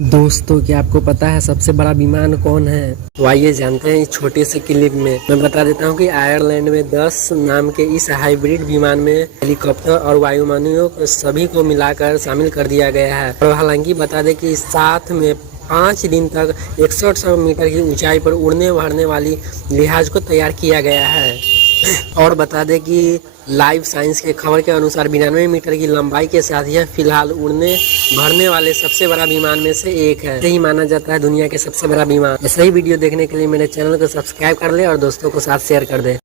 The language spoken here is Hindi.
दोस्तों, क्या आपको पता है सबसे बड़ा विमान कौन है? तो आइए जानते हैं इस छोटे से क्लिप में। मैं बता देता हूँ कि आयरलैंड में 10 नाम के इस हाइब्रिड विमान में हेलीकॉप्टर और वायुयानों को सभी को मिलाकर शामिल कर दिया गया है। और हालांकि बता दें कि साथ में 5 दिन तक 6100 मीटर की ऊंचाई पर उड़ने भरने वाली जहाज को तैयार किया गया है। और बता दें कि लाइव साइंस के खबर के अनुसार 92 मीटर की लंबाई के साथ यह फिलहाल उड़ने भरने वाले सबसे बड़ा विमान में से एक है। यही माना जाता है दुनिया के सबसे बड़ा विमान। ऐसे ही वीडियो देखने के लिए मेरे चैनल को सब्सक्राइब कर ले और दोस्तों को साथ शेयर कर दे।